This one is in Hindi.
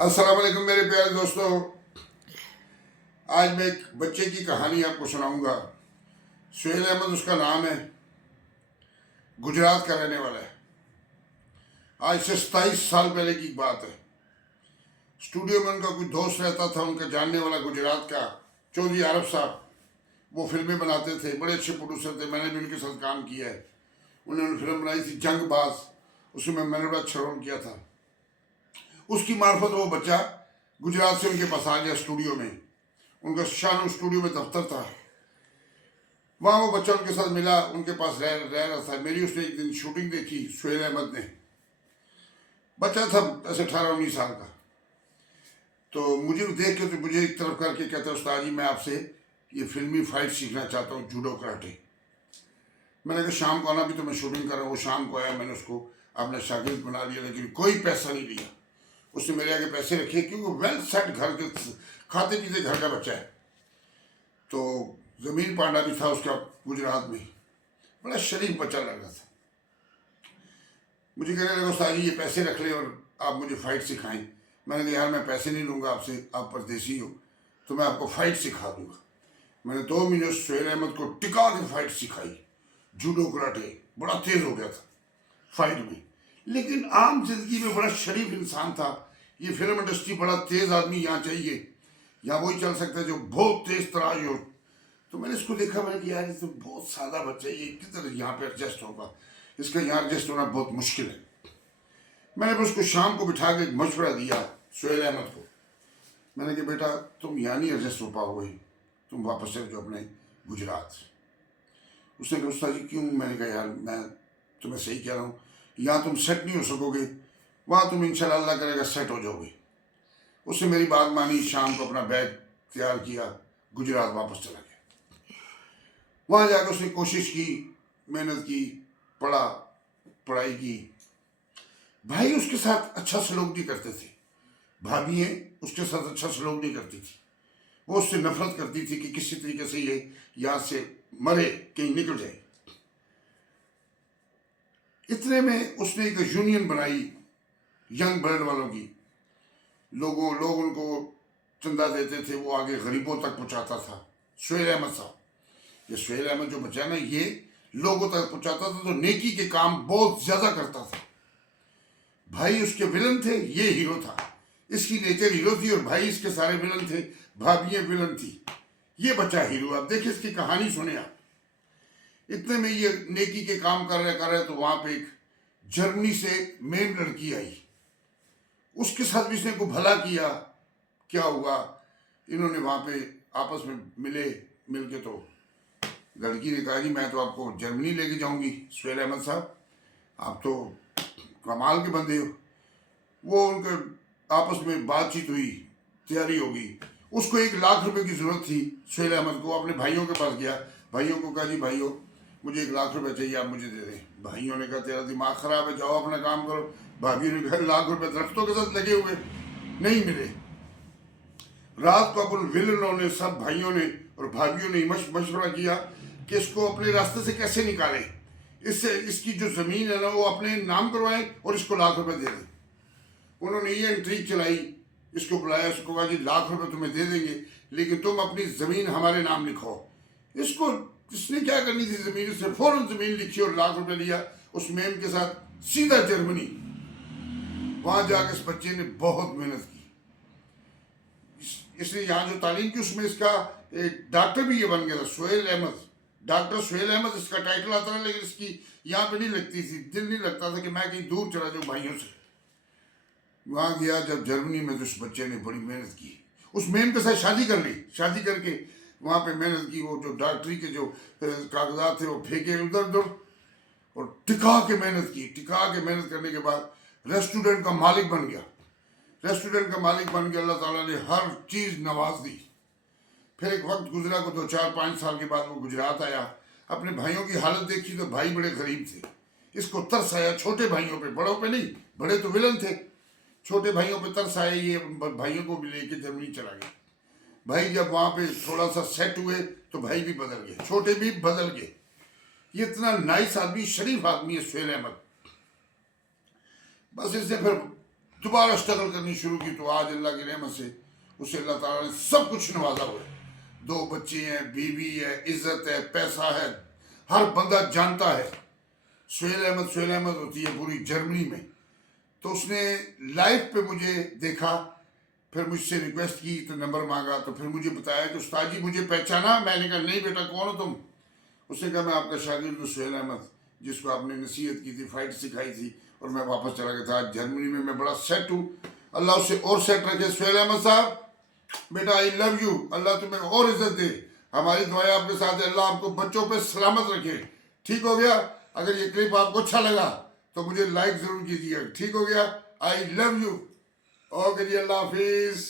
अस्सलाम वालेकुम मेरे प्यारे दोस्तों। आज मैं एक बच्चे की कहानी आपको सुनाऊंगा। सुहेल अहमद उसका नाम है, गुजरात का रहने वाला है। आज से 27 साल पहले की बात है। स्टूडियो में उनका कोई दोस्त रहता था, उनका जानने वाला, गुजरात का चौधरी आरफ साहब। वो फिल्में बनाते थे, बड़े अच्छे प्रोड्यूसर थे। मैंने भी उनके साथ काम किया है। उन्होंने फिल्म बनाई थी जंगबाज, उसमें मैंने बड़ा अच्छा रोल किया था। उसकी मार्फत वो बच्चा गुजरात से उनके पास आ गया स्टूडियो में। उनका शानू स्टूडियो में दफ्तर था। वहाँ वो बच्चा उनके साथ मिला, उनके पास रह रहा था। मेरी उसने एक दिन शूटिंग देखी, सुहेल अहमद ने। बच्चा था ऐसे 18-19 साल का। तो मुझे देख के, तो मुझे एक तरफ करके कहता, उस्ताद जी मैं आपसे ये फिल्मी फाइट सीखना चाहता हूँ, जूडो कराटे। मैंने कहा शाम को आना, भी तो मैं शूटिंग कर रहा हूँ। वो शाम को आया, मैंने उसको अपना शागिर्द बना लिया, लेकिन कोई पैसा नहीं लिया। उसने मेरे आगे पैसे रखे, क्योंकि वेल सेट घर के, खाते पीते घर का बच्चा है। तो ज़मीन पांडा भी था उसका गुजरात में। बड़ा शरीफ बच्चा लग रहा था। मुझे कहने लगा, उस्ताद जी ये पैसे रख ले और आप मुझे फ़ाइट सिखाएं। मैंने कहा यार मैं पैसे नहीं लूँगा आपसे, आप परदेसी हो, तो मैं आपको फ़ाइट सिखा दूँगा। मैंने 2 महीने सुहेल अहमद को टिका के फ़ाइट सिखाई, जूडो कराटे। बड़ा तेज़ हो गया था फाइट में, लेकिन आम जिंदगी में बड़ा शरीफ इंसान था। ये फिल्म इंडस्ट्री बड़ा तेज़ आदमी यहाँ चाहिए, यहाँ वही चल सकता है जो बहुत तेज़ तराज हो। तो मैंने इसको देखा, मैंने कहा यार ये तो बहुत सादा बच्चा है, ये किधर यहाँ पे एडजस्ट होगा, इसका यहाँ एडजस्ट होना बहुत मुश्किल है। मैंने फिर उसको शाम को बिठा के एक मशवरा दिया सुहेल अहमद को। मैंने कहा बेटा तुम यहाँ नहीं एडजस्ट हो पाओगे, तुम वापस चले जाओ अपने गुजरात। उसने कहा उस्ताद जी क्यों? मैंने कहा यार मैं तुम्हें सही कह रहा हूँ, यहाँ तुम सेट नहीं हो सकोगे, वहाँ तुम इंशाल्लाह अल्लाह करेगा सेट हो जाओगे। उसने मेरी बात मानी, शाम को अपना बैग तैयार किया, गुजरात वापस चला गया। वहाँ जाकर उसने कोशिश की, मेहनत की, पढ़ा, पढ़ाई की। भाई उसके साथ अच्छा सलूक नहीं करते थे, भाभियाँ उसके साथ अच्छा सलूक नहीं करती थी। वो उससे नफरत करती थी कि किसी तरीके से ये यहाँ से मरे, कहीं निकल जाए। इतने में उसने एक यूनियन बनाई यंग ब्लड वालों की। लोग उनको चंदा देते थे, वो आगे गरीबों तक पहुँचाता था। सुहेल अहमद साहब, ये सुहेल अहमद जो बच्चा ना, ये लोगों तक पहुँचाता था, तो नेकी के काम बहुत ज़्यादा करता था। भाई उसके विलन थे, ये हीरो था। इसकी नेचर हीरो थी और भाई इसके सारे विलन थे, भाभियाँ विलन थी, ये बच्चा हीरो। आप देखिए इसकी कहानी सुने आप। इतने में ये नेकी के काम कर रहे तो वहाँ पे एक जर्मनी से मेन लड़की आई, उसके साथ भी इसने को भला किया। क्या हुआ, इन्होंने वहाँ पे आपस में मिल के, तो लड़की ने कहा जी मैं तो आपको जर्मनी लेके जाऊंगी। सुहेल अहमद साहब आप तो कमाल के बंदे हो। वो उनके आपस में बातचीत हुई, तैयारी होगी। उसको 1 लाख रुपए की ज़रूरत थी सुहेल अहमद को। अपने भाइयों के पास गया, भाइयों को कहा जी भाइयों मुझे 1 लाख रुपए चाहिए, आप मुझे दे दें। भाइयों ने कहा तेरा दिमाग ख़राब है, जाओ अपना काम करो। भाभी ने कहा 1 लाख रुपए दरख्तों के साथ लगे हुए, नहीं मिले। रात को अपन विलनों ने, सब भाइयों ने और भाभियों ने मशवरा किया कि इसको अपने रास्ते से कैसे निकालें, इससे इसकी जो ज़मीन है ना वो अपने नाम करवाएं और इसको 1 लाख रुपए दे दें। उन्होंने ये इंट्रीग चलाई, इसको बुलाया, इसको कहा जी 1 लाख रुपए तुम्हें दे देंगे, लेकिन तुम अपनी ज़मीन हमारे नाम लिखो। इसने क्या करनी थी ज़मीन, इसने फ़ौरन ज़मीन लिखी और 1 लाख रुपए लिया उस मेम के साथ, सीधा जर्मनी। वहाँ जाकर इस बच्चे ने बहुत मेहनत की। इसने यहाँ जो तालीम की उसमें इसका एक डॉक्टर भी ये बन गया था, सुहेल अहमद। डॉक्टर सुहेल अहमद इसका टाइटल आता था, लेकिन इसकी यहाँ पे नहीं लगती थी, दिल नहीं लगता था कि मैं कहीं दूर चला जाऊँ भाइयों से। वहाँ गया जब जर्मनी में, तो उस बच्चे ने बड़ी मेहनत की, उस मेम के साथ शादी कर ली। शादी करके वहाँ पे मेहनत की, वो जो डॉक्टरी के जो कागजात थे वो फेंके उधर उधर, और टिका के मेहनत की। टिका के मेहनत करने के बाद रेस्टोरेंट का मालिक बन गया। रेस्टोरेंट का मालिक बन गया, अल्लाह ताला ने हर चीज़ नवाज दी। फिर एक वक्त गुजरा को 2-4-5 साल के बाद वो गुजरात आया। अपने भाइयों की हालत देखी तो भाई बड़े गरीब थे। इसको तरस आया छोटे भाइयों पे, बड़ों पे नहीं, बड़े तो विलन थे। छोटे भाइयों पे तरस आया, ये भाइयों को भी लेके जर्मनी चला गया। भाई जब वहाँ पे थोड़ा सा सेट हुए तो भाई भी बदल गए, छोटे भी बदल गए। ये इतना नाइस आदमी, शरीफ आदमी है सुहेल अहमद। बस इसने फिर दोबारा स्ट्रगल करनी शुरू की, तो आज अल्लाह की रहमत से उसे अल्लाह ताला ने सब कुछ नवाजा हुआ है। 2 बच्चे हैं, बीवी है, इज्जत है, पैसा है, हर बंदा जानता है सुहेल अहमद होती है पूरी जर्मनी में। तो उसने लाइव पे मुझे देखा, फिर मुझसे रिक्वेस्ट की, तो नंबर मांगा, तो फिर मुझे बताया कि उस्ताद जी मुझे पहचाना। मैंने कहा नहीं बेटा, कौन हो तुम? उसने कहा मैं आपका शागिर्द हूँ सुहेल अहमद, जिसको आपने नसीहत की थी, फाइट सिखाई थी, और मैं वापस चला गया था। आज जर्मनी में मैं बड़ा सेट हूँ, अल्लाह उससे और सेट रखे। सुहेल अहमद साहब बेटा, आई लव यू, अल्लाह तुम्हें और इज्जत दे, हमारी दुआएं आपके साथ है, अल्लाह आपको बच्चों पे सलामत रखे। ठीक हो गया? अगर ये क्लिप आपको अच्छा लगा तो मुझे लाइक ज़रूर कीजिएगा। ठीक हो गया? I love you. ओके जी, अल्लाह हाफिज़।